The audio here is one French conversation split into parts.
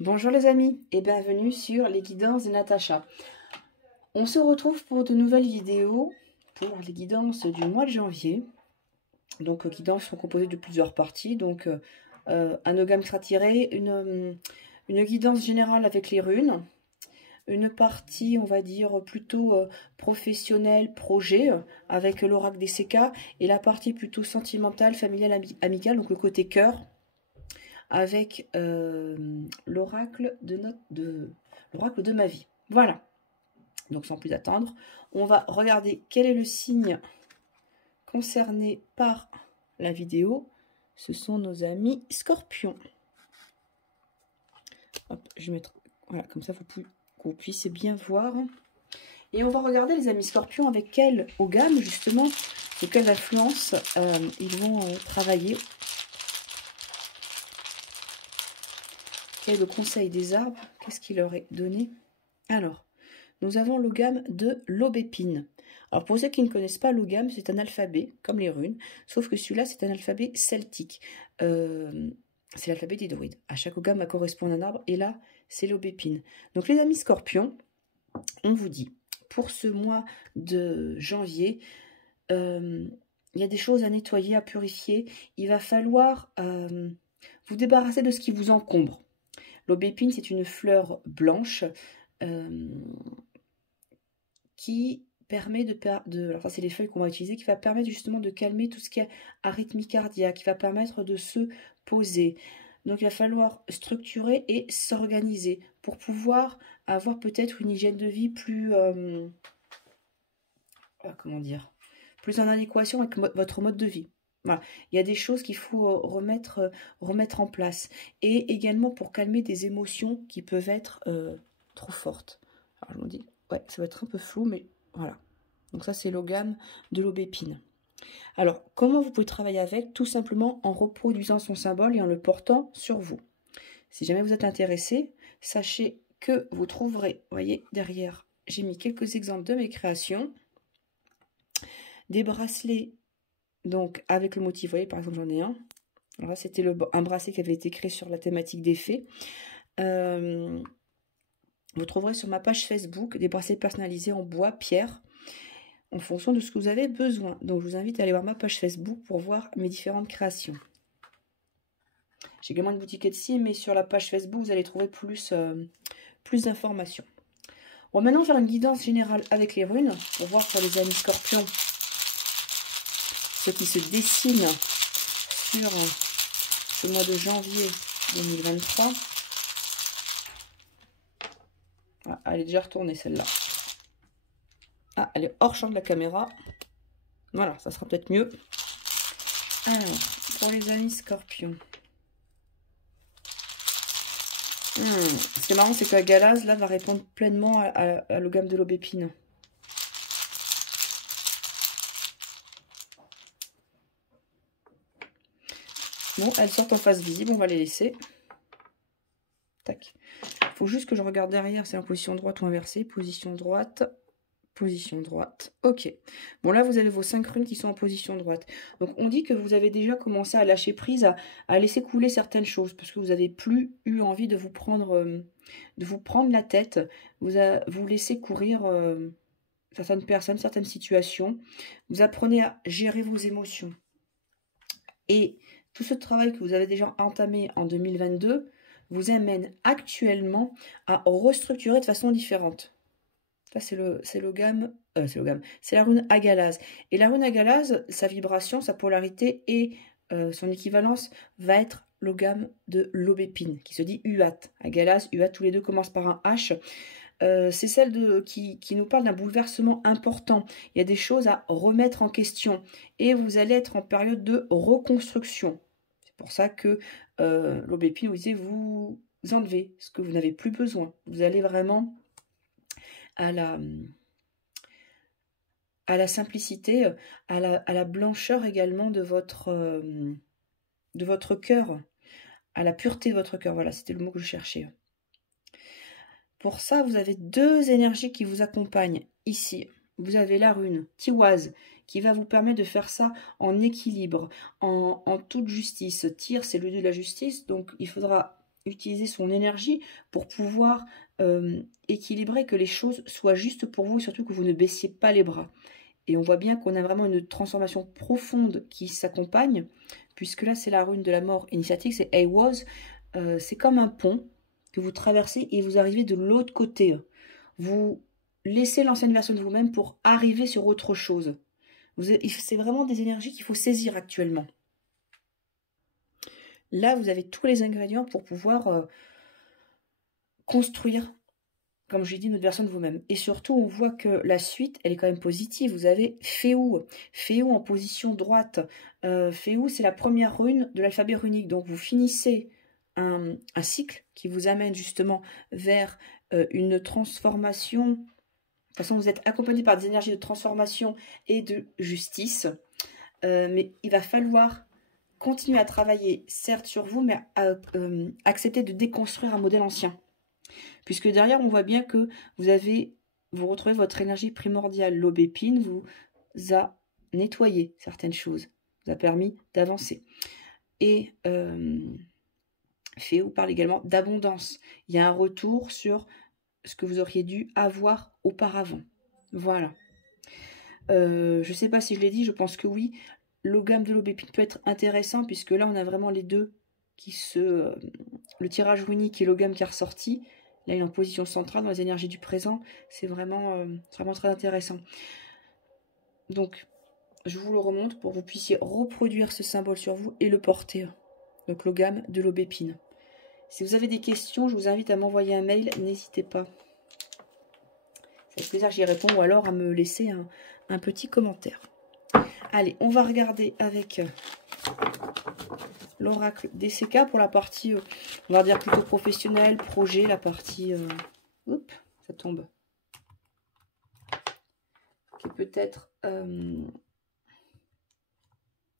Bonjour les amis et bienvenue sur les guidances de Natacha. On se retrouve pour de nouvelles vidéos pour les guidances du mois de janvier. Donc les guidances sont composées de plusieurs parties. Donc un ogam sera tiré, une guidance générale avec les runes, une partie on va dire plutôt professionnelle, projet avec l'oracle des CK et la partie plutôt sentimentale, familiale, amicale, donc le côté cœur, avec l'oracle de ma vie. Voilà. Donc sans plus attendre, on va regarder quel est le signe concerné par la vidéo. Ce sont nos amis scorpions. Hop, je vais mettre, voilà, comme ça vous puissiez bien voir. Et on va regarder les amis scorpions avec quel ogam justement, de quelle influence ils vont travailler. Quel est le conseil des arbres? Qu'est-ce qu'il leur est donné? Alors, nous avons l'ogam de l'aubépine. Alors, pour ceux qui ne connaissent pas l'ogam, c'est un alphabet, comme les runes, sauf que celui-là, c'est un alphabet celtique. C'est l'alphabet des druides. À chaque ogam va correspondre un arbre, et là, c'est l'aubépine. Donc, les amis scorpions, on vous dit, pour ce mois de janvier, il y a des choses à nettoyer, à purifier. Il va falloir vous débarrasser de ce qui vous encombre. L'aubépine, c'est une fleur blanche qui permet alors ça c'est les feuilles qu'on va utiliser, qui va permettre justement de calmer tout ce qui est arythmie cardiaque, qui va permettre de se poser. Donc il va falloir structurer et s'organiser pour pouvoir avoir peut-être une hygiène de vie plus, comment dire, plus en adéquation avec votre mode de vie. Voilà. Il y a des choses qu'il faut remettre en place. Et également pour calmer des émotions qui peuvent être trop fortes. Alors je me dis, ouais, ça va être un peu flou, mais voilà. Donc ça, c'est l'ogam de l'aubépine. Alors, comment vous pouvez travailler avec? Tout simplement en reproduisant son symbole et en le portant sur vous. Si jamais vous êtes intéressé, sachez que vous trouverez, vous voyez, derrière, j'ai mis quelques exemples de mes créations. Des bracelets, donc avec le motif, vous voyez, par exemple, j'en ai un. Alors là, c'était un bracelet qui avait été créé sur la thématique des fées. Vous trouverez sur ma page Facebook des bracelets personnalisés en bois, pierre, en fonction de ce que vous avez besoin. Donc, je vous invite à aller voir ma page Facebook pour voir mes différentes créations. J'ai également une boutique Etsy, mais sur la page Facebook, vous allez trouver plus d'informations. On va maintenant faire une guidance générale avec les runes pour voir pour les amis scorpions ce qui se dessine sur ce mois de janvier 2023. Ah, elle est déjà retournée celle-là. Ah, elle est hors champ de la caméra. Voilà, ça sera peut-être mieux. Alors, pour les amis scorpions. Ce qui est marrant, c'est que la Galaz, là, va répondre pleinement à l'ogam de l'aubépine. Bon, elles sortent en face visible, on va les laisser. Tac. Il faut juste que je regarde derrière, c'est en position droite ou inversée. Position droite. Position droite. Ok. Bon, là, vous avez vos 5 runes qui sont en position droite. Donc, on dit que vous avez déjà commencé à lâcher prise, à laisser couler certaines choses, parce que vous n'avez plus eu envie de vous prendre la tête. Vous laissez courir certaines personnes, certaines situations. Vous apprenez à gérer vos émotions. Et tout ce travail que vous avez déjà entamé en 2022 vous amène actuellement à restructurer de façon différente. Ça, c'est la rune Agalaz. Et la rune Agalaz, sa vibration, sa polarité et son équivalence va être l'ogam de l'aubépine, qui se dit Uat. Agalaz, Uat, tous les deux commencent par un H. C'est celle qui nous parle d'un bouleversement important. Il y a des choses à remettre en question. Et vous allez être en période de reconstruction. C'est pour ça que l'aubépine, vous disiez, vous enlevez ce que vous n'avez plus besoin. Vous allez vraiment à la simplicité, à la blancheur également de votre cœur, à la pureté de votre cœur. Voilà, c'était le mot que je cherchais. Pour ça, vous avez 2 énergies qui vous accompagnent ici. Vous avez la rune Tiwaz qui va vous permettre de faire ça en équilibre, en toute justice. Tyr, c'est le dieu de la justice, donc il faudra utiliser son énergie pour pouvoir équilibrer, que les choses soient justes pour vous, et surtout que vous ne baissiez pas les bras. Et on voit bien qu'on a vraiment une transformation profonde qui s'accompagne, puisque là, c'est la rune de la mort initiatique, c'est Aiwass. C'est comme un pont que vous traversez et vous arrivez de l'autre côté. Vous laissez l'ancienne version de vous-même pour arriver sur autre chose. C'est vraiment des énergies qu'il faut saisir actuellement. Là, vous avez tous les ingrédients pour pouvoir construire, comme je l'ai dit, une autre version de vous-même. Et surtout, on voit que la suite, elle est quand même positive. Vous avez Féou. Féou en position droite. Féou, c'est la première rune de l'alphabet runique. Donc, vous finissez un cycle qui vous amène justement vers une transformation. De toute façon, vous êtes accompagné par des énergies de transformation et de justice. Mais il va falloir continuer à travailler, certes sur vous, mais accepter de déconstruire un modèle ancien. Puisque derrière, on voit bien que vous retrouvez votre énergie primordiale. L'aubépine vous a nettoyé certaines choses, vous a permis d'avancer. Et Féou parle également d'abondance. Il y a un retour sur ce que vous auriez dû avoir auparavant. Voilà. Je ne sais pas si je l'ai dit, je pense que oui. L'ogame de l'aubépine peut être intéressant, puisque là, on a vraiment les deux qui le tirage runique et l'ogame qui est ressorti. Là, il est en position centrale dans les énergies du présent. C'est vraiment très intéressant. Donc, je vous le remonte pour que vous puissiez reproduire ce symbole sur vous et le porter. Donc, l'ogame de l'aubépine. Si vous avez des questions, je vous invite à m'envoyer un mail. N'hésitez pas. C'est avec plaisir que j'y réponds, ou alors à me laisser un petit commentaire. Allez, on va regarder avec l'oracle DCK pour la partie, on va dire plutôt professionnelle, projet, la partie... oups, ça tombe. Qui peut-être...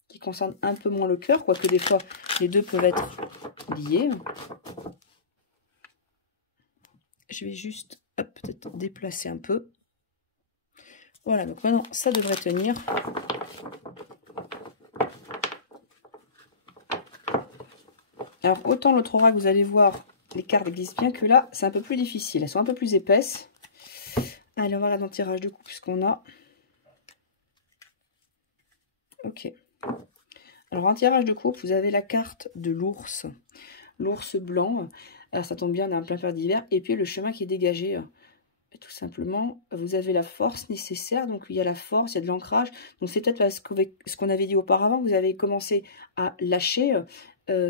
qui concerne un peu moins le cœur, quoique des fois, les deux peuvent être liés. Je vais juste, peut-être déplacer un peu. Voilà, donc maintenant, ça devrait tenir. Alors, autant l'autre oracle, vous allez voir, les cartes glissent bien, que là, c'est un peu plus difficile. Elles sont un peu plus épaisses. Allez, on va regarder dans le tirage de coupe ce qu'on a. Ok. Alors, en tirage de coupe, vous avez la carte de l'ours. L'ours blanc. Alors, ça tombe bien, on a un plein fer d'hiver. Et puis, le chemin qui est dégagé. Et tout simplement, vous avez la force nécessaire. Donc, il y a la force, il y a de l'ancrage. Donc, c'est peut-être ce qu'on avait dit auparavant. Vous avez commencé à lâcher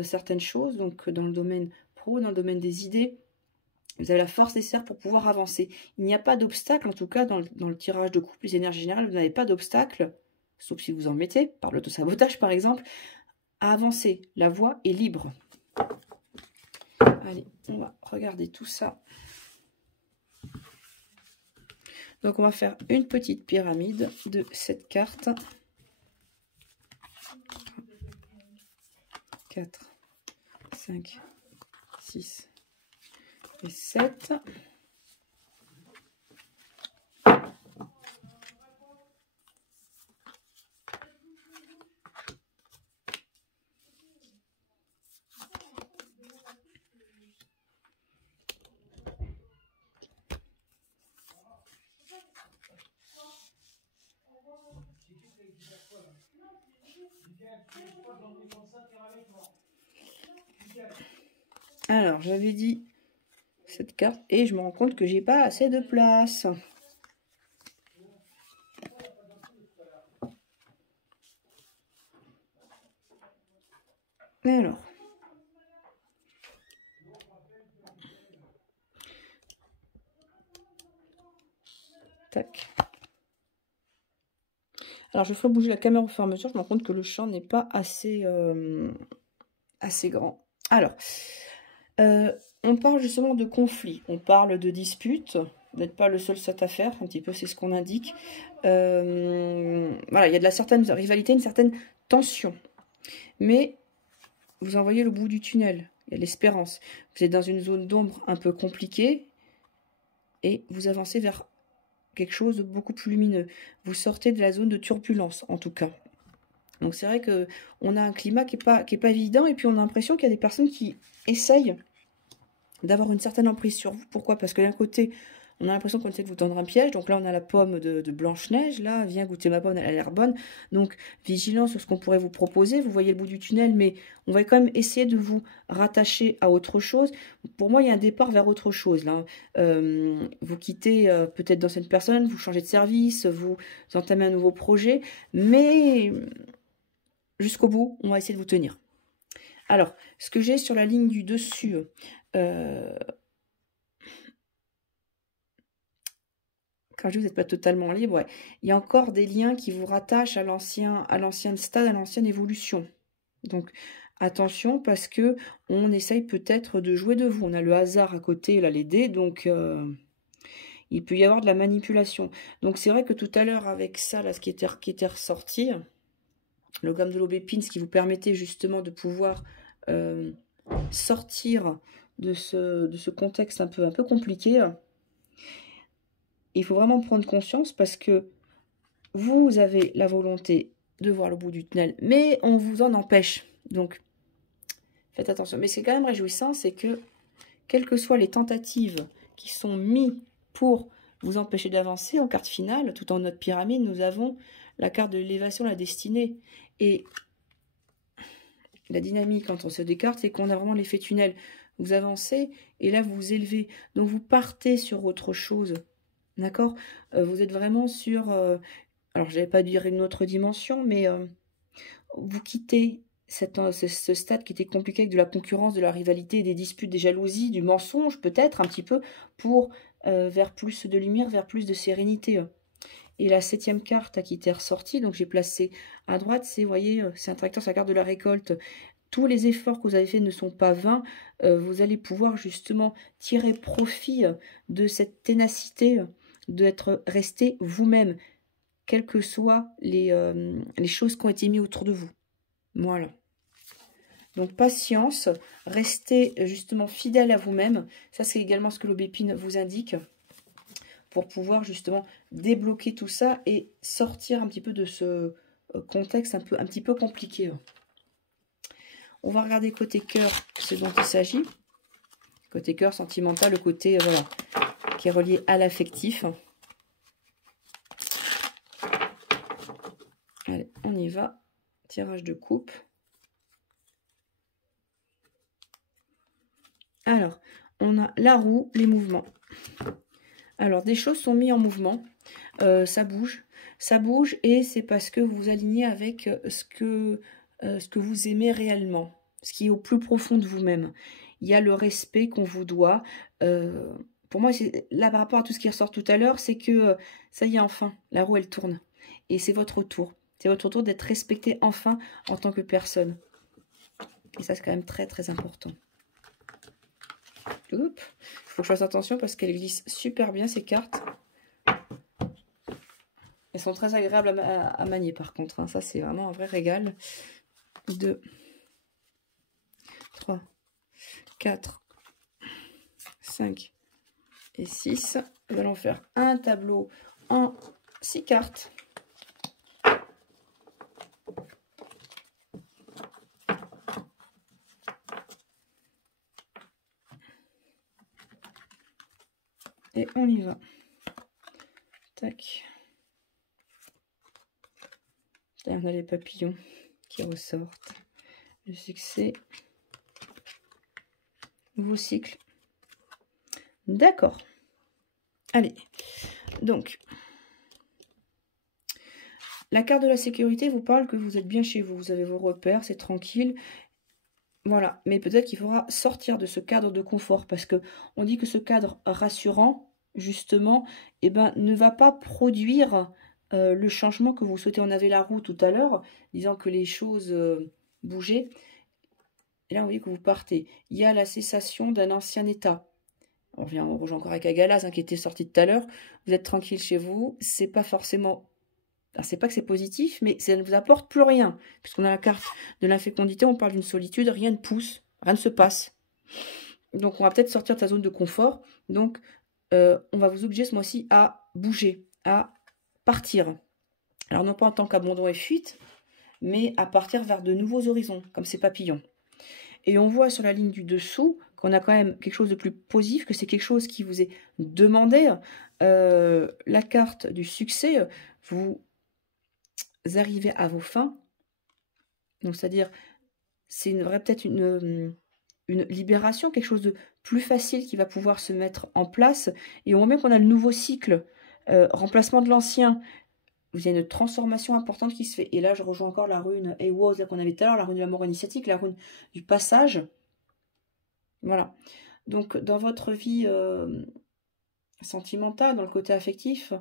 certaines choses. Donc, dans le domaine pro, dans le domaine des idées, vous avez la force nécessaire pour pouvoir avancer. Il n'y a pas d'obstacle, en tout cas, dans le tirage de coupe, les énergies générales, vous n'avez pas d'obstacle, sauf si vous en mettez, par l'autosabotage, par exemple, à avancer. La voie est libre. Allez, on va regarder tout ça. Donc, on va faire une petite pyramide de cette carte. 4, 5, 6 et 7. Alors, j'avais dit cette carte et je me rends compte que j'ai pas assez de place. Alors. Tac. Alors, je ferai bouger la caméra au fur et à mesure. Je me rends compte que le champ n'est pas assez, assez grand. Alors, on parle justement de conflit. On parle de dispute. Vous n'êtes pas le seul cette affaire. Un petit peu, c'est ce qu'on indique. Voilà, il y a de la certaine rivalité, une certaine tension. Mais vous en voyez le bout du tunnel. Il y a l'espérance. Vous êtes dans une zone d'ombre un peu compliquée. Et vous avancez vers quelque chose de beaucoup plus lumineux. Vous sortez de la zone de turbulence, en tout cas. Donc c'est vrai qu'on a un climat qui est pas évident, et puis on a l'impression qu'il y a des personnes qui essayent d'avoir une certaine emprise sur vous. Pourquoi? Parce que d'un côté, on a l'impression qu'on essaie de vous tendre un piège. Donc là, on a la pomme de Blanche-Neige. Là, viens goûter ma pomme, elle a l'air bonne. Donc, vigilant sur ce qu'on pourrait vous proposer. Vous voyez le bout du tunnel, mais on va quand même essayer de vous rattacher à autre chose. Pour moi, il y a un départ vers autre chose. Là. Vous quittez peut-être d'anciennes personnes, vous changez de service, vous entamez un nouveau projet. Mais jusqu'au bout, on va essayer de vous tenir. Alors, ce que j'ai sur la ligne du dessus... quand je dis vous n'êtes pas totalement libre, ouais, il y a encore des liens qui vous rattachent à l'ancien stade, à l'ancienne évolution. Donc, attention, parce que on essaye peut-être de jouer de vous. On a le hasard à côté, là, les dés, donc il peut y avoir de la manipulation. Donc, c'est vrai que tout à l'heure, avec ça, là, ce qui était ressorti, le gomme de l'aubépine, ce qui vous permettait justement de pouvoir sortir de ce contexte un peu compliqué. Il faut vraiment prendre conscience parce que vous avez la volonté de voir le bout du tunnel, mais on vous en empêche. Donc, faites attention. Mais ce qui est quand même réjouissant, c'est que, quelles que soient les tentatives qui sont mises pour vous empêcher d'avancer, en carte finale, tout en notre pyramide, nous avons la carte de l'élévation, la destinée. Et la dynamique quand on se décarte, c'est qu'on a vraiment l'effet tunnel. Vous avancez et là, vous vous élevez. Donc, vous partez sur autre chose. D'accord? Vous êtes vraiment sur... alors, je n'allais pas dire une autre dimension, mais vous quittez ce stade qui était compliqué avec de la concurrence, de la rivalité, des disputes, des jalousies, du mensonge, peut-être un petit peu, pour vers plus de lumière, vers plus de sérénité. Et la 7e carte qui était ressortie, donc j'ai placé à droite, c'est, vous voyez, c'est un tracteur, c'est la carte de la récolte. Tous les efforts que vous avez faits ne sont pas vains. Vous allez pouvoir justement tirer profit de cette ténacité, d'être resté vous-même, quelles que soient les choses qui ont été mises autour de vous. Voilà. Donc, patience, restez justement fidèle à vous-même. Ça, c'est également ce que l'aubépine vous indique pour pouvoir justement débloquer tout ça et sortir un petit peu de ce contexte un petit peu compliqué. On va regarder côté cœur ce dont il s'agit. Côté cœur sentimental, le côté voilà, qui est relié à l'affectif. Allez, on y va. Tirage de coupe. Alors, on a la roue, les mouvements. Alors, des choses sont mises en mouvement. Ça bouge. Ça bouge et c'est parce que vous vous alignez avec ce que vous aimez réellement. Ce qui est au plus profond de vous-même. Il y a le respect qu'on vous doit. Pour moi, là, par rapport à tout ce qui ressort tout à l'heure, c'est que ça y est, enfin, la roue, elle tourne. Et c'est votre tour. C'est votre tour d'être respecté enfin en tant que personne. Et ça, c'est quand même très, très important. Il faut que je fasse attention parce qu'elles glissent super bien, ces cartes. Elles sont très agréables à manier, par contre. Hein. Ça, c'est vraiment un vrai régal. 2, 3, 4, 5 et 6. Nous allons faire un tableau en 6 cartes. Et on y va. Tac. Là, on a les papillons qui ressortent. Le succès. Nouveau cycle. D'accord. Allez. Donc, la carte de la sécurité vous parle que vous êtes bien chez vous. Vous avez vos repères, c'est tranquille. Voilà, mais peut-être qu'il faudra sortir de ce cadre de confort parce que on dit que ce cadre rassurant, justement, eh ben, ne va pas produire le changement que vous souhaitez. On avait la roue tout à l'heure, disant que les choses bougeaient. Et là, vous voyez que vous partez. Il y a la cessation d'un ancien état. On revient encore avec Agalaz qui était sorti tout à l'heure. Vous êtes tranquille chez vous. C'est pas forcément... Alors, c'est pas que c'est positif, mais ça ne vous apporte plus rien. Puisqu'on a la carte de l'infécondité, on parle d'une solitude, rien ne pousse, rien ne se passe. Donc, on va peut-être sortir de sa zone de confort. Donc, on va vous obliger ce mois-ci à bouger, à partir. Alors, non pas en tant qu'abandon et fuite, mais à partir vers de nouveaux horizons, comme ces papillons. Et on voit sur la ligne du dessous qu'on a quand même quelque chose de plus positif, que c'est quelque chose qui vous est demandé. La carte du succès, vous arrivez à vos fins. Donc, c'est-à-dire, c'est peut-être une libération, quelque chose de plus facile qui va pouvoir se mettre en place. Et au moment qu'on a le nouveau cycle, remplacement de l'ancien, il y a une transformation importante qui se fait. Et là, je rejoins encore la rune Ewoz qu'on avait tout à l'heure, la rune de l'amour initiatique, la rune du passage. Voilà. Donc, dans votre vie sentimentale, dans le côté affectif,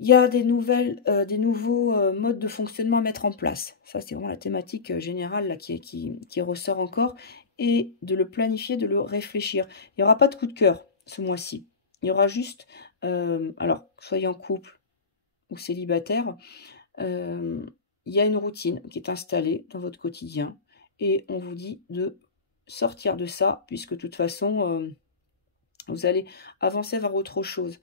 il y a des nouveaux modes de fonctionnement à mettre en place. Ça, c'est vraiment la thématique générale là, qui ressort encore. Et de le planifier, de le réfléchir. Il n'y aura pas de coup de cœur ce mois-ci. Il y aura juste, alors, soyez en couple ou célibataire, il y a une routine qui est installée dans votre quotidien. Et on vous dit de sortir de ça, puisque de toute façon, vous allez avancer vers autre chose.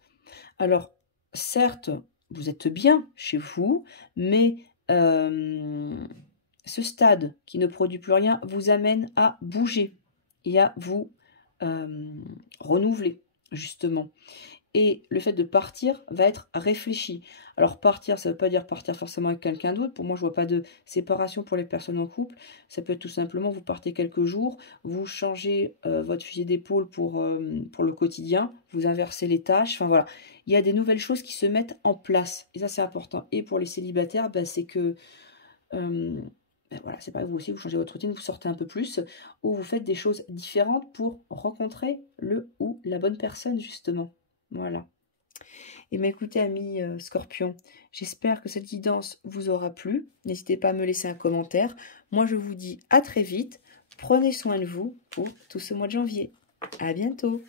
Alors, certes, vous êtes bien chez vous, mais ce stade qui ne produit plus rien vous amène à bouger et à vous renouveler, justement. Et le fait de partir va être réfléchi. Alors partir, ça ne veut pas dire partir forcément avec quelqu'un d'autre. Pour moi, je ne vois pas de séparation pour les personnes en couple. Ça peut être tout simplement, vous partez quelques jours, vous changez votre fusil d'épaule pour le quotidien, vous inversez les tâches. Enfin voilà, il y a des nouvelles choses qui se mettent en place. Et ça, c'est important. Et pour les célibataires, c'est que... voilà, c'est pas vous aussi, vous changez votre routine, vous sortez un peu plus, ou vous faites des choses différentes pour rencontrer le ou la bonne personne, justement. Voilà. Et écoutez, amis Scorpion, j'espère que cette guidance vous aura plu. N'hésitez pas à me laisser un commentaire. Moi, je vous dis à très vite. Prenez soin de vous pour tout ce mois de janvier. À bientôt.